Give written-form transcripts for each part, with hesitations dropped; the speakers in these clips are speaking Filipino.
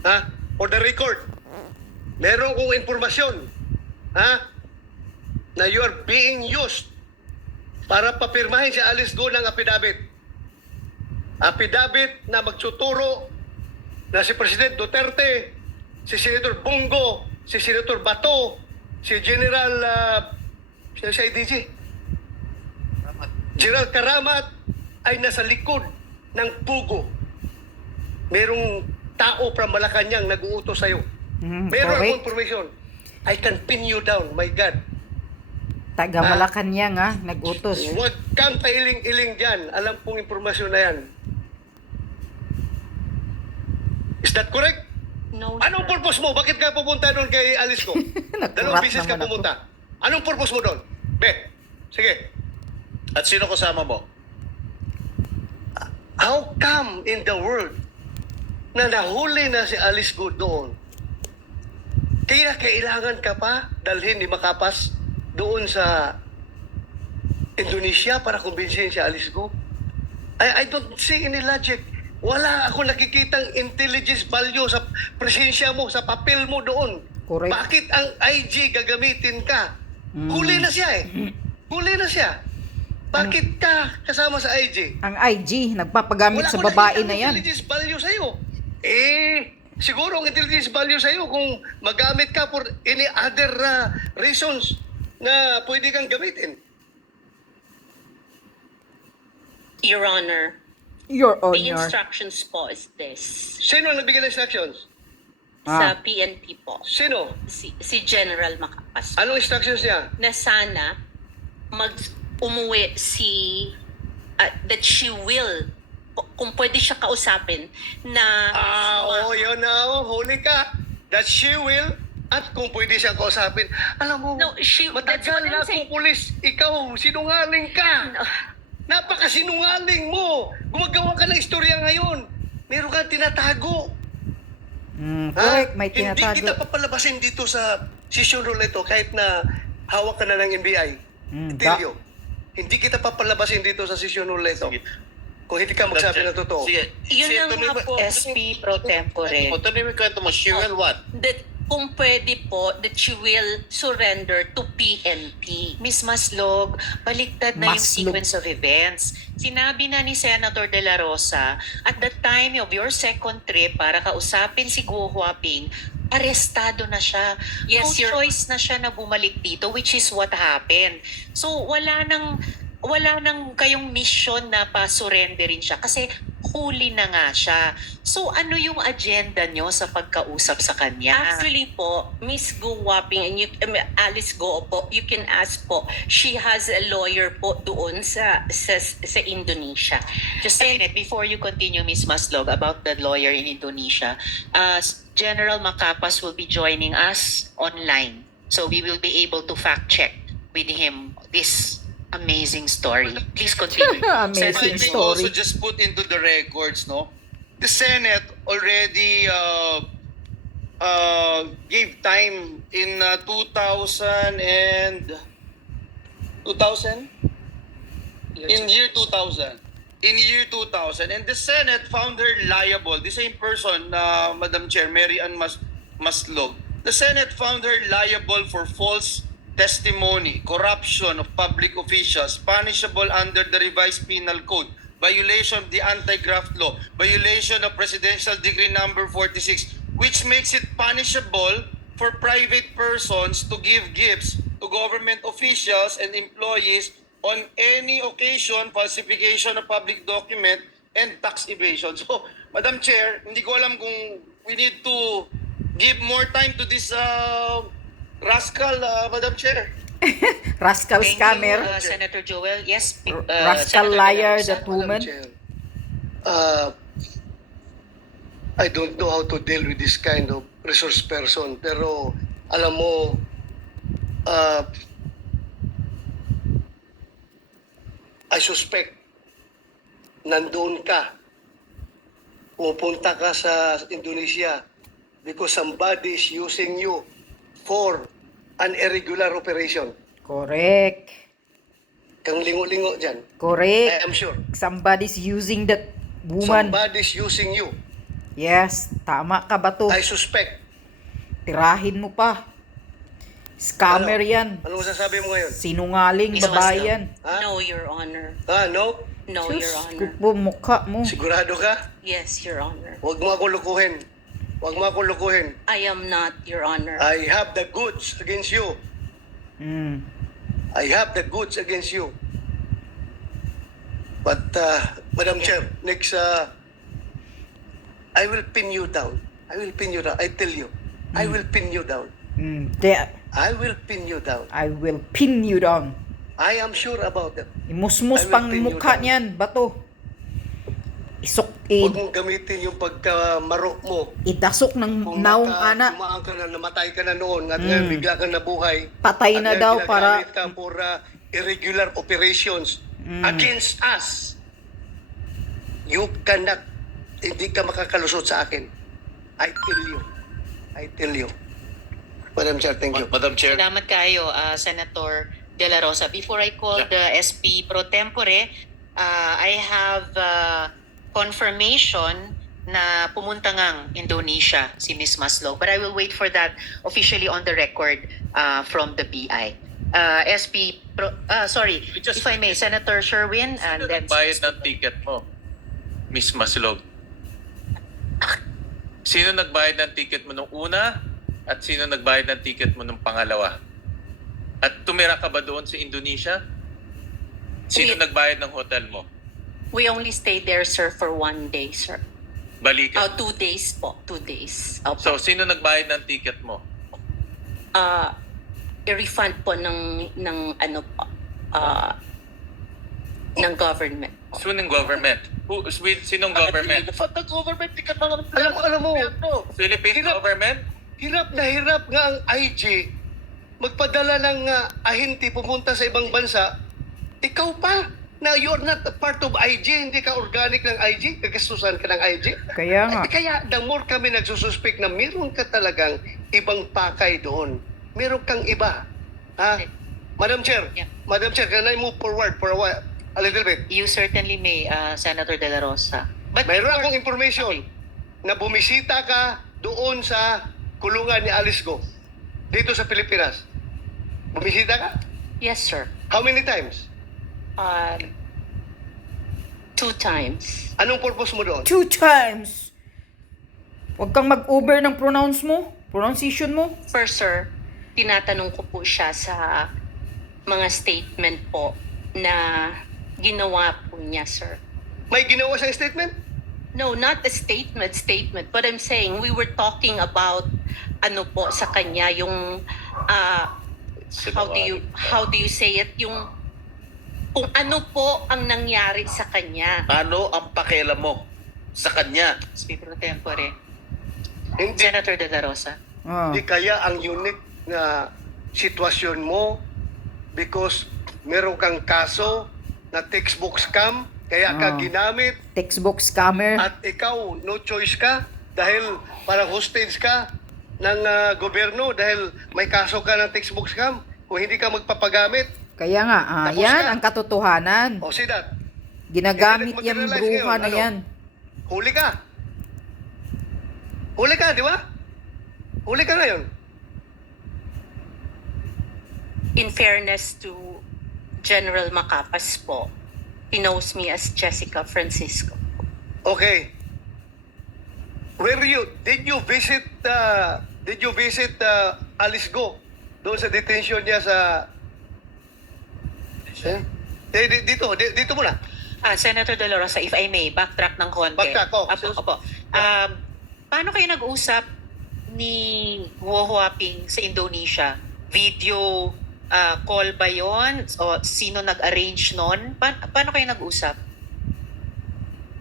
For the record, meron kong impormasyon, na you are being used para papirmahin si Alice Go ng affidavit. Affidavit na magtuturo na si President Duterte, si Senator Bongo, si Senator Bato, si General si IDG, General Karamat ay nasa likod ng pugo. Merong tao from Malacanang nag-uutos sa'yo. Meron akong information. I can pin you down, my God. Taga Malacanang nag-utos. Huwag kang pailing-iling dyan. Alam kong informasyon na yan. Is that correct? No, Anong sir. purpose mo? Bakit ka pupunta doon kay Alice Go? Dalawang bisis ka naman ako. pumunta. Anong purpose mo doon? Be, sige. At sino kasama mo? How come in the world na nahuli na si Alice Go doon? Kaya kailangan ka pa dalhin ni Makapas doon sa Indonesia para kumbinsihin si Alice Go? I don't see any logic. Wala ako nakikitang intelligence value sa presensya mo, sa papel mo doon. Correct. Bakit ang IG gagamitin ka? Huli na siya Huli na siya. Bakit ka kasama sa IG? Ang IG, nagpapagamit Wala sa akong babae nakitang na yan. intelligence value sa'yo. Siguro ang intelligence value sa'yo kung magamit ka for any other reasons na pwede kang gamitin. Your Honor, Your the Honor. instructions po is this. Sino ang nagbigay ng instructions? Sa PNP po. Sino? Si General Macapas. Anong instructions niya? Na sana umuwi that she will, kung pwede siya kausapin, na Yun na, huli ka. That she will, at kung pwede siyang kausapin. Alam mo, No, that's matagal what I'm na saying. akong pulis, ikaw, sinungaling ka. No. Napakasinungaling mo. Gumagawa ka ng istorya ngayon. Meron kang tinatago. Correct, may Hindi kita tinatago. papalabasin dito sa session rule ito kahit na hawak ka na ng NBI. Tilio. Hindi kita papalabasin dito sa session rule ito. Sige. Kung hindi ka magsabi ng totoo. Sige. Yun Sige, ang tuloy nga mo- po. SP pro tempore. Tuloy mo yung kwento mo. She will what? That kung pwede po, that she will surrender to PNP. Miss Maslog, baliktad na yung Maslog. sequence of events. Sinabi na ni Senator De La Rosa, at the time of your second trip para kausapin si Guo Huaping, arestado na siya. Yes, No choice na siya na bumalik dito, which is what happened. So wala nang kayong mission na pa-surrenderin siya kasi huli na nga siya. So ano yung agenda nyo sa pagkausap sa kanya? Actually po, Miss Go Waping and Alice Go po, you can ask po, she has a lawyer po doon sa Indonesia. Just a minute, before you continue, Ms. Maslog, about the lawyer in Indonesia, General Macapas will be joining us online. So we will be able to fact check with him this amazing story. Please continue. Amazing If I may story. also just put into the records, no? The Senate already gave time in 2000 and 2000? In year 2000. In year 2000. And the Senate found her liable. The same person, Madam Chair, Mary Ann Maslog. The Senate found her liable for false testimony, corruption of public officials, punishable under the revised penal code, violation of the anti-graft law, violation of Presidential Decree number 46, which makes it punishable for private persons to give gifts to government officials and employees on any occasion, falsification of public document, and tax evasion. So, Madam Chair, hindi ko alam kung we need to give more time to this rascal, Madam Chair. Rascal Thank scammer. you, Senator Joel. Yes, Rascal Senator liar, De La Rosa. that woman. Madam Chair, I don't know how to deal with this kind of resource person, pero alam mo, I suspect nandoon ka, pupunta ka sa Indonesia because somebody is using you for an irregular operation. Correct. Kang lingo-lingo dyan. I Correct. am sure. Somebody's using that woman. Somebody's using you. Yes, tama ka ba to? I suspect. Tirahin mo pa. Scammer yan. Ano masasabi mo ngayon? Sinungaling Miss babae Maslog. yan. Ha? No, Your Honor. No? No, Diyos Your ko Honor. po, mukha mo. Sigurado ka? Yes, Your Honor. Huwag mo ako lukuhin. Huwag mo ako lukuhin. I am not, Your Honor. I have the goods against you. Mm. I have the goods against you. But, Madam Chair, next, I will pin you down. I will pin you down. I tell you. I will pin you down. I will pin you down. I will pin you down. I am sure about it. Imusmus I will pang pin you mukha down. niyan, bato. Huwag mong gamitin yung pagkamaro mo. Idasok ng naong ana. Kumaan ka na, namatay ka na noon, at ngayon bigla kang nabuhay. Patay At na ngayon daw para... ginagamit ka for irregular operations against us. You cannot, hindi ka makakalusot sa akin. I tell you. I tell you. Madam Chair, thank you. Madam Chair. Salamat kayo, Senator De La Rosa. Before I call the SP pro tempore, I have confirmation na pumunta ngang Indonesia si Ms. Maslog. But I will wait for that officially on the record from the BI. If I may, Senator Sherwin, and then... Bayad ng ticket mo, Miss Maslog. Sino nagbayad ng ticket mo nung una at sino nagbayad ng ticket mo nung pangalawa? At tumira ka ba doon sa Indonesia? Sino nagbayad ng hotel mo? We only stayed there, sir, for 1 day, sir. Balikan. 2 days po. 2 days. Opo. So, sino nagbayad ng ticket mo? I-refund po ng ano po, ng government. Sinong government? Sinong government? The government, di ka naman. Alam mo, Philippine government? hirap nga ang IG magpadala ng ahente pumunta sa ibang bansa. Ikaw pa, na you're not a part of IG, hindi ka organic ng IG, kagastusan ka ng IG. Kaya nga. Kaya the more kami nagsususpect na meron ka talagang ibang pakay doon. Meron kang iba. Ha? Madam Chair, Yeah. Madam Chair, can I move forward for a little bit? You certainly may, Senator De La Rosa. But Mayroon akong information na bumisita ka doon sa kulungan ni Alice Go dito sa Pilipinas. Bumisita ka? Yes, sir. How many times? 2 times. Anong purpose mo doon? 2 times. Huwag kang mag-over ng pronunciation mo. First, sir, tinatanong ko po siya sa mga statement po na ginawa po niya, sir. May ginawa siyang statement? No, not a statement, but I'm saying we were talking about ano po sa kanya yung how do you say it, yung kung ano po ang nangyari sa kanya. Ano ang pakialam mo sa kanya? SP pro tempore. Hindi, Senator De La Rosa. hindi kaya ang unique na sitwasyon mo because meron kang kaso na textbook scam, kaya ka ginamit Textbook scammer. at ikaw no choice ka dahil parang hostage ka ng gobyerno dahil may kaso ka ng textbook scam. Kung hindi ka magpapagamit, Kaya nga, Tapos yan na. ang katotohanan. o see that, Ginagamit Hindi yung mag-realize bruha ngayon, na ano? yan. huli ka. Huli ka, di ba? Huli ka ngayon. In fairness to General Macapas po, he knows me as Jessica Francisco. Okay. Did you visit Alice Go doon sa detention niya sa dito muna. Senator De La Rosa, if I may, backtrack ng konti. Backtrack, oh. Opo. Paano kayo nag-usap ni Guo Huaping sa Indonesia? Video call ba yon? O sino nag-arrange nun? Paano kayo nag-usap?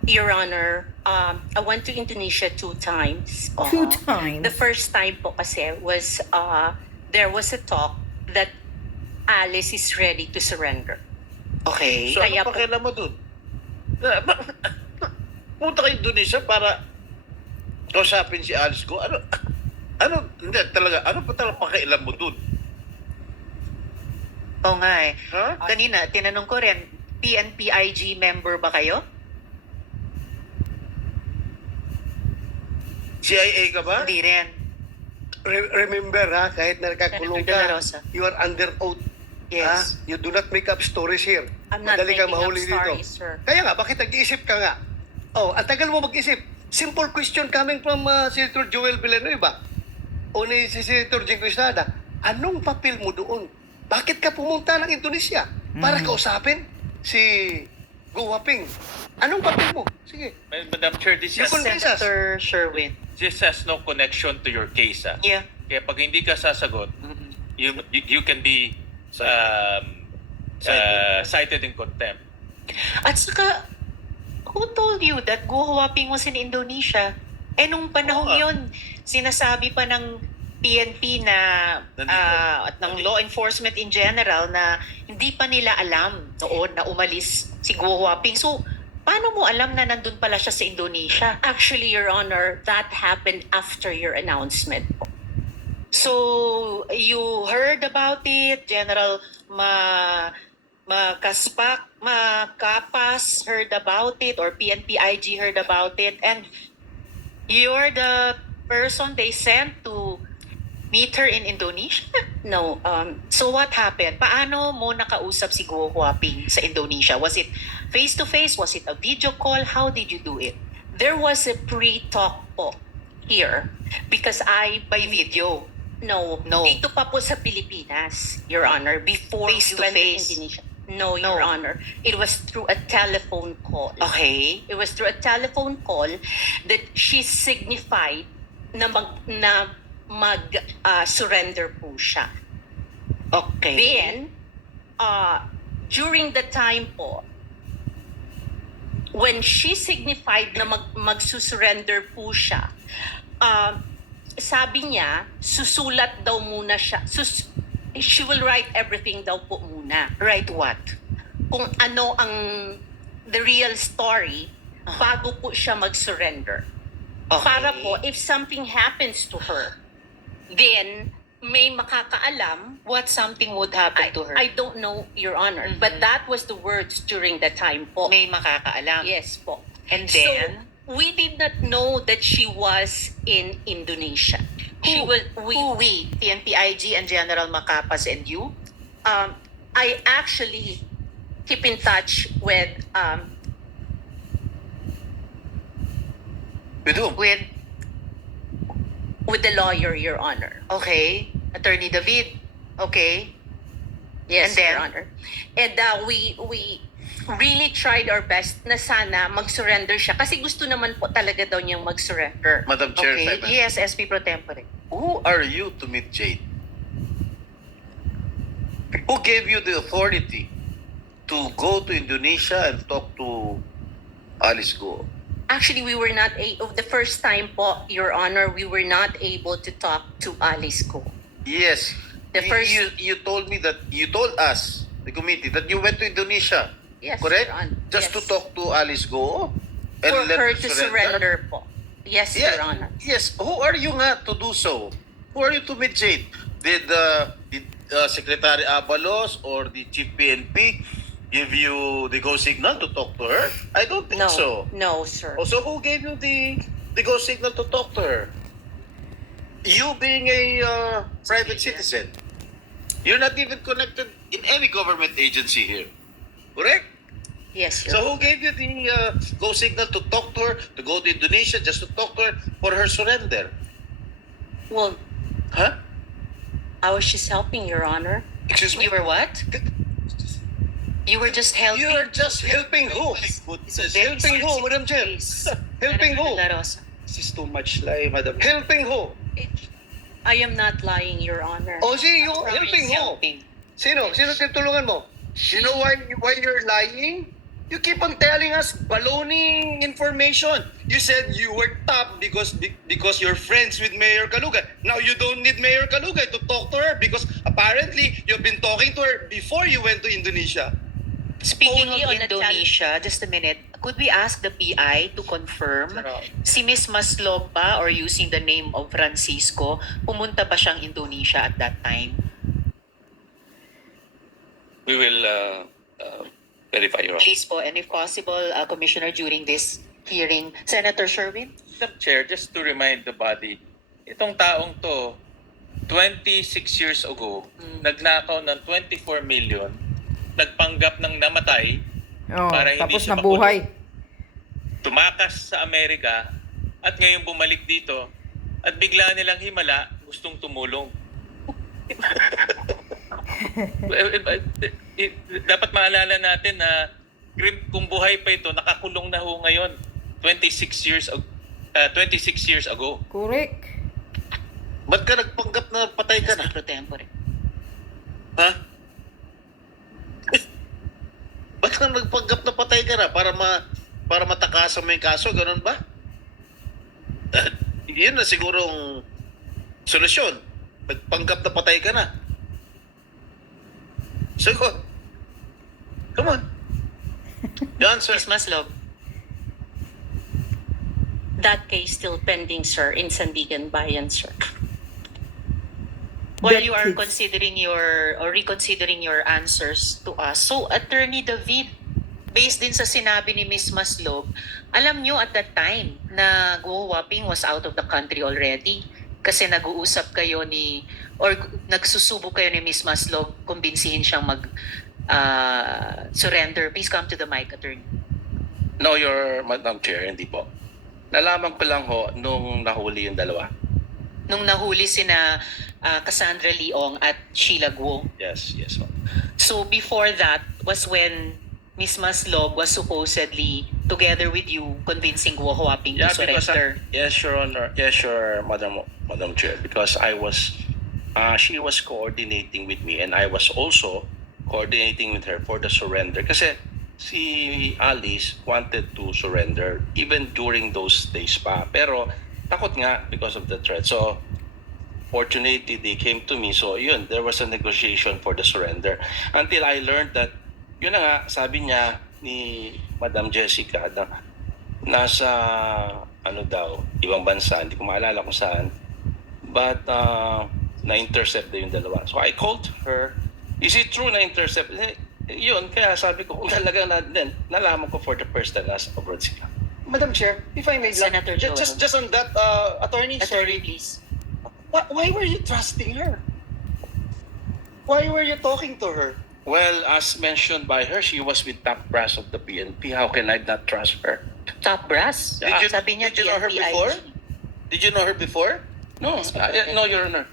Your Honor, I went to Indonesia 2 times. 2 times? The first time po kasi was, there was a talk that Alice is ready to surrender. Okay. So, Kaya ano po- pakialam mo dun? Punta ka Indonesia para kausapin si Alice Go. Hindi talaga, ano pa talaga pakialam mo dun? Oo nga eh. Ha? Kanina, tinanong ko rin, PNP-IG member ba kayo? GIA ka ba? Hindi rin. Remember ha, kahit na nakakulong Senator De La ka, Rosa. you are under oath. Yes. Ha? You do not make up stories here. I'm not Madali kang making up mahuli stories, dito. sir. Kaya nga, bakit nag-iisip ka nga? Oh, ang tagal mo mag-isip. Simple question coming from Senator Joel Villanueva o ni si Senator Jing Estrada. Anong papel mo doon? Bakit ka pumunta ng Indonesia para kausapin si Go Waping? Anong papel mo? Sige. Madam Chair, You convince us. Senator Sherwin. this has no connection to your case. Yeah. Kaya pag hindi ka sasagot, you can be cited in contempt. At saka, who told you that Go Huaping was in Indonesia? Eh, nung panahon Oo nga. yun, sinasabi pa ng PNP na at ng law enforcement in general na hindi pa nila alam noon na umalis si Go Huaping. So, paano mo alam na nandun pala siya sa Indonesia? Actually, Your Honor, that happened after your announcement. So, you heard about it, General Makapas heard about it, or PNP IG heard about it, and you're the person they sent to meet her in Indonesia? No, So what happened? Paano mo nakausap si Go Huaping sa Indonesia? Was it face-to-face? Was it a video call? How did you do it? there was a pre-talk po here because By video? No, No. dito pa po sa Pilipinas, Your Honor, before Face we to went to face. Indonesia. No, Your Honor. It was through a telephone call. Okay. It was through a telephone call that she signified na surrender po siya. Okay. Then, during the time po, when she signified na magsusurrender po siya, sabi niya, susulat daw muna siya. She will write everything daw po muna. Right what? Kung ano ang the real story bago po siya mag-surrender. Okay. Para po, if something happens to her, then may makakaalam. What something would happen to her? I don't know, Your Honor. Mhm. But that was the words during the time po. May makakaalam. Yes po. And then? So, we did not know that she was in Indonesia. She was, we? PNP IG and General Makapas and you? I actually keep in touch with With whom? with the lawyer, Your Honor. Okay. Attorney David. Okay. Yes, And then? Your Honor. And we really tried our best na sana mag-surrender siya kasi gusto naman po talaga daw niyang mag-surrender. Madam Chair, Okay. if I may. Yes, SP Pro Tempore. Who are you to meet Jade? Who gave you the authority to go to Indonesia and talk to Alice Go? Actually, we were not the first time po, Your Honor, we were not able to talk to Alice Go. Yes. The first- You told me that, you told us, the committee, that you went to Indonesia. Yes, Correct? Your Honor. Just to Yes. talk to Alice Go? And For let her to surrender po. Yes, Your Yeah, Honor. yes. Who are you nga to do so? Who are you to meet Jade? Did Secretary Abalos or the Chief PNP give you the go signal to talk to her? I don't think No, so. no, sir. Oh, so who gave you the go signal to talk to her? You being a private citizen. You're not even connected in any government agency here. Correct? Yes, Your So who gave you the go signal to talk to her, to go to Indonesia just to talk to her for her surrender? Well, Huh? I was just helping, Your Honor. Excuse me? You were what? You were just helping. You're just helping who? Goodness. Helping who, Madam Chair? Helping who? De La Rosa. This is too much lie, Madam. Helping who? I am not lying, Your Honor. O si you, Promise helping who? helping. Sino? Sino tinutulungan mo? You know why you're lying? You keep on telling us baloney information. You said you were top because you're friends with Mayor Kalugay. Now you don't need Mayor Kalugay to talk to her because apparently you've been talking to her before you went to Indonesia. Speaking Only of on a Indonesia, just a minute, could we ask the PI to confirm si Miss Maslog ba, or using the name of Francisco, pumunta ba siyang Indonesia at that time? We will verify your Please po, and if possible, Commissioner, during this hearing. Senator Sherwin? Madam Chair, just to remind the body, itong taong to, 26 years ago, nagnakaw ng 24 million, nagpanggap ng namatay, Oh, Para hindi tapos siya nabuhay. tumakas sa Amerika, at ngayon bumalik dito, at bigla nilang himala, gustong tumulong. Dapat maalala natin na kung buhay pa ito, nakakulong na ho ngayon. 26 years ago. Correct. Ba't ka nagpanggap na patay ka na? Pro tempore. Ha? Ba't ka nagpanggap na patay ka na? Para matakasan mo yung kaso, ganun ba? Yun na sigurong solusyon. Nagpanggap na patay ka na. Sagot. Come on. The answer. Ms. Maslog? That case still pending, sir, in Sandigan Bayan, sir. While That you are case. considering or reconsidering your answers to us, so Attorney David, based din sa sinabi ni Ms. Maslog, alam nyo at that time na Guo Huaping was out of the country already kasi nag-uusap kayo or nagsusubok kayo ni Ms. Maslog, kumbinsihin siyang surrender. Please come to the mic, Attorney. No, your Madam Chair, hindi po. Nalaman ko lang ho nung nahuli yung dalawa. Nung nahuli sina Cassandra Leong at Sheila Guo. Yes, yes. Ma'am. So before that was when Ms. Maslog was supposedly together with you convincing Guo Huaping to surrender. Yes, Your Honor. Yes, Your Madam Chair. Because she was coordinating with me and I was also coordinating with her for the surrender. Kasi si Alice wanted to surrender even during those days pa. Pero takot nga because of the threat. So, fortunately, they came to me. So, yun, there was a negotiation for the surrender. Until I learned that, yun na nga, sabi niya ni Madam Jessica na nasa, ibang bansa, hindi ko maalala kung saan. But, na-intercept na yung dalawa. So, I called her. Is it true na-intercept? Yun, kaya sabi ko, kung talaga nalaman ko for the first time nasa abroad sila. Madam Chair, if I may, Senator Joel. just on that, attorney, Attorney, please. why were you trusting her? Why were you talking to her? Well, as mentioned by her, she was with top brass of the PNP. How can I not trust her? Top brass? Sabi niya did you know her PNP before? IG. Did you know her before? No, no, Your Honor.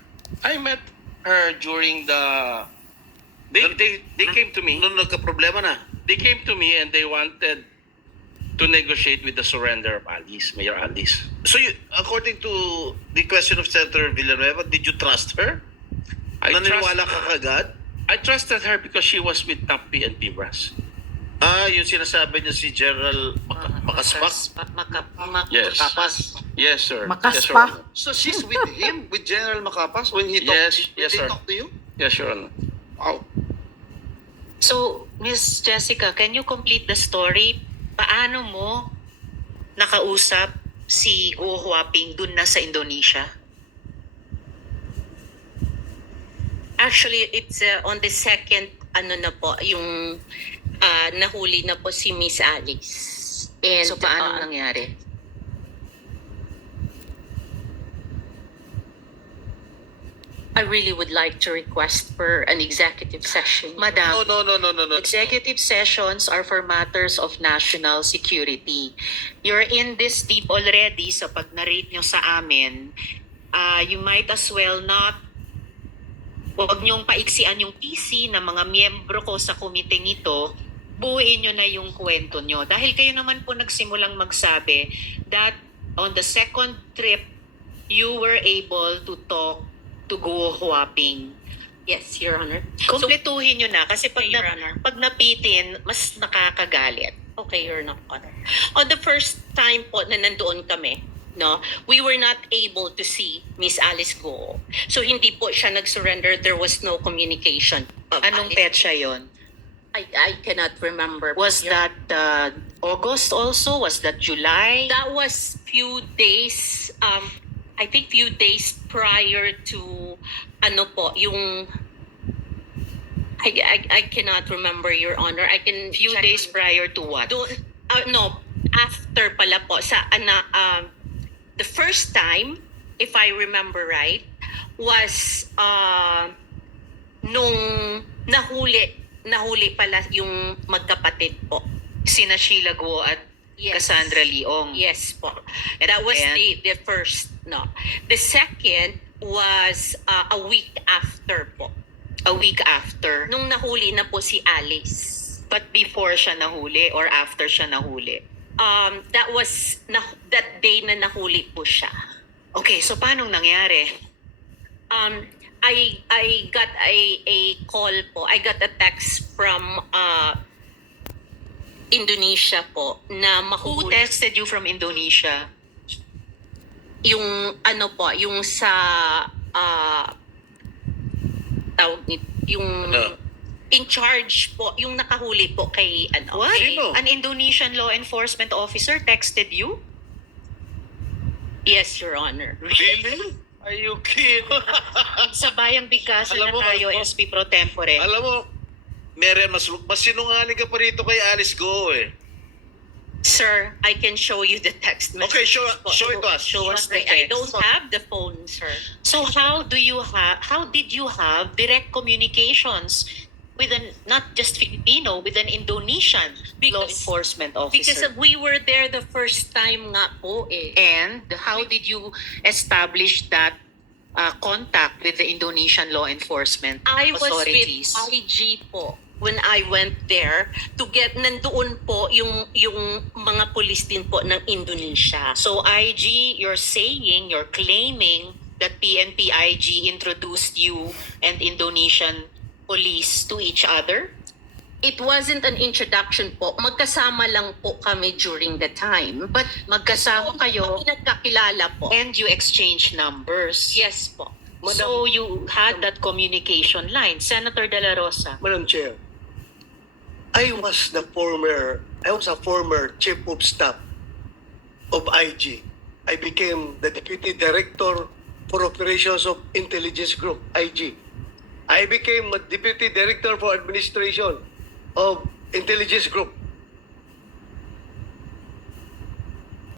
I met her during the... They came to me. Nung nagka-problema na. They came to me and they wanted to negotiate with the surrender of Alice, Mayor Alice. So, according to the question of Senator Villanueva, did you trust her? Naniniwala ka kagad? I trusted her because she was with top PNP brass. Yung sinasabi niya si General Makaspak? Yes. Makapas. Yes, sir. Makas Yes, Your pa. Honor. So, she's with him, with General Makapas when he Yes, talked yes, they sir. talked to you? Yes, Your Honor. Wow. So, Miss Jessica, can you complete the story? Paano mo nakausap si Guo Huaping dun na sa Indonesia? Actually, it's on the second, yung nahuli na po si Miss Alice. And, So, paano nangyari? I really would like to request for an executive session. Madam, No. executive sessions are for matters of national security. You're in this deep already sa pag-narrate nyo sa amin. You might as well not huwag niyong paiksian yung PC ng mga miyembro ko sa komiteng ito, buuin nyo na yung kwento nyo. Dahil kayo naman po nagsimulang magsabi that on the second trip, you were able to talk to Guo Huaping. Yes, Your Honor. Kompletuhin nyo na kasi pag, Okay, Your Honor. pag napitin, mas nakakagalit. Okay, Your Honor. On the first time po na nandoon kami, no, we were not able to see Miss Alice Guo. So hindi po siya nag-surrender. There was no communication. of Anong Alice. petsa yon? I cannot remember. Was Your- that August also? Was that July? That was few days, I think few days prior to, yung, I cannot remember, Your Honor. I can Few check days on- prior to what? No, after pala po the first time, if I remember right, was nung nahuli pala yung magkapatid po. Sina Sheila Guo at Yes. Cassandra Leong. Yes po. That was And- the first, no. The second was a week after po. A week after. Nung nahuli na po si Alice. But before siya nahuli or after siya nahuli? That was that day na nahuli po siya. Okay, so paano nangyari? I got a call po. I got a text from Indonesia po na Who mahuhuli texted you from Indonesia? yung ano po, yung sa tawag ni yung Ano? in charge po, yung nakahuli po kay ano. What? kay- Sino? An Indonesian law enforcement officer texted you? Yes, Your Honor. Really? Are you kidding? Sa Bayang Bigkasan Alam na mo, tayo, alam mo. SP Pro Tempore. Alam mo, Merian, mas sinungaling ka pa rito kay Alice Go eh. Sir, I can show you the text message. Okay, show po. it to us. Show us the I text. don't have the phone, sir. So how did you have direct communications with not just Filipino, with an Indonesian law Because- enforcement Because officer? we were there the first time nga po eh. And how did you establish that contact with the Indonesian law enforcement I was authorities? with IG po when I went there to get nandoon po yung mga pulis din po ng Indonesia. So IG, you're claiming that PNP IG introduced you and Indonesian police to each other? It wasn't an introduction po. Magkasama lang po kami during the time. But magkasama kayo Nagkakilala po. and you exchange numbers. Yes po. So you had that communication line. Senator De La Rosa. Madam Chair, I was a former chief of staff of IG. I became the deputy director for operations of intelligence group, IG. I became a deputy director for administration of intelligence group.